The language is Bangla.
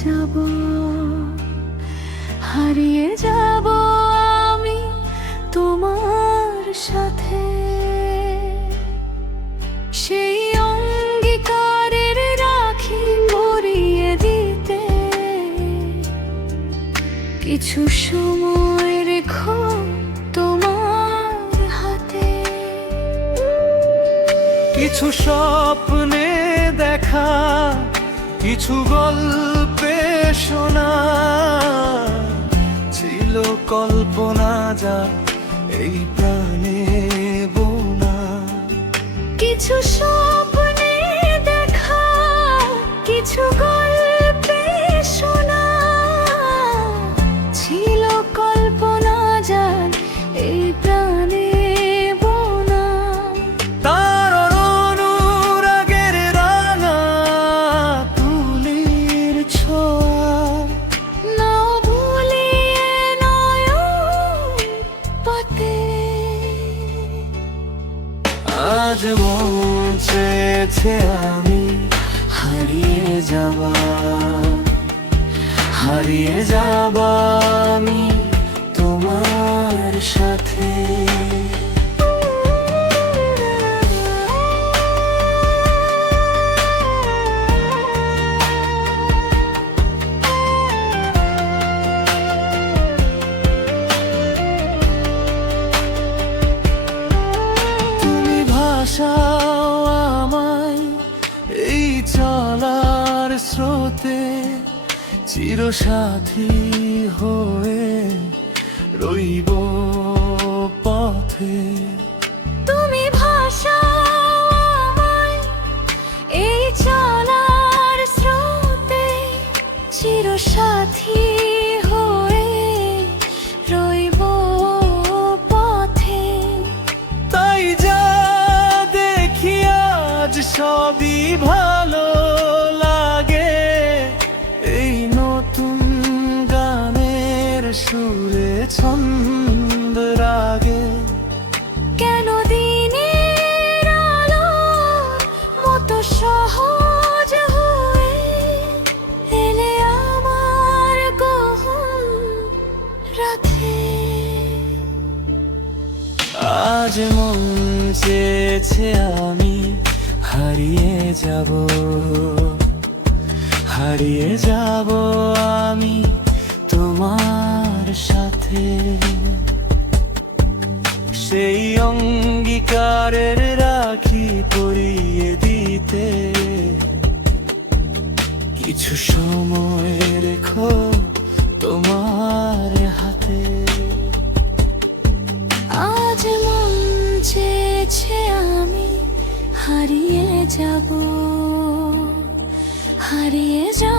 যাব, হারিয়ে যাব আমি তোমার সাথে। সেই অঙ্গীকারের রাখি পরিয়ে দিতে কিছু সময় রেখো তোমার হাতে। কিছু স্বপ্নে দেখা, কিছু গল্পে শোনা, ছিল কল্পনা যা এই প্রাণে বোনা। কিছু স্বপ্নে দেখা, কিছু গল্পে শোনা, ছিল কল্পনা যা এই প্রাণে বোনা। তার অনুরাগের রাঙা তুলির ছোঁয়া, নাও ভুলিয়ে নয়ন পাতে। আজ মন চেয়েছে আমি হারিয়ে যাবা, হারিয়ে যাবা আমি তোমার সাথে। তুমি ভাসাও আমায় এই চলার স্রোতে, চিরসাথী হয়ে রইব পথে। তুমি ভাসাও আমায় এই চলার স্রোতে, চিরসাথী হয়ে রইব পথে। তাই যা দেখি আজ সবই ভালো লাগে, এই নতুন গানের সুরে ছন্দ রাগে। কেন দিনের আলোর মতো সহজ হয়ে এলে আমার গহন রাতে। আজ মন চেয়েছে আমি হারিয়ে যাব, হারিয়ে যাব আমি তোমার সাথে। সেই অঙ্গীকারের রাখি পরিয়ে দিতে কিছু সময় রেখো তোমার হাতে। আজ মন চেয়েছে আমি হারিয়ে যাব, হারিয়ে যাব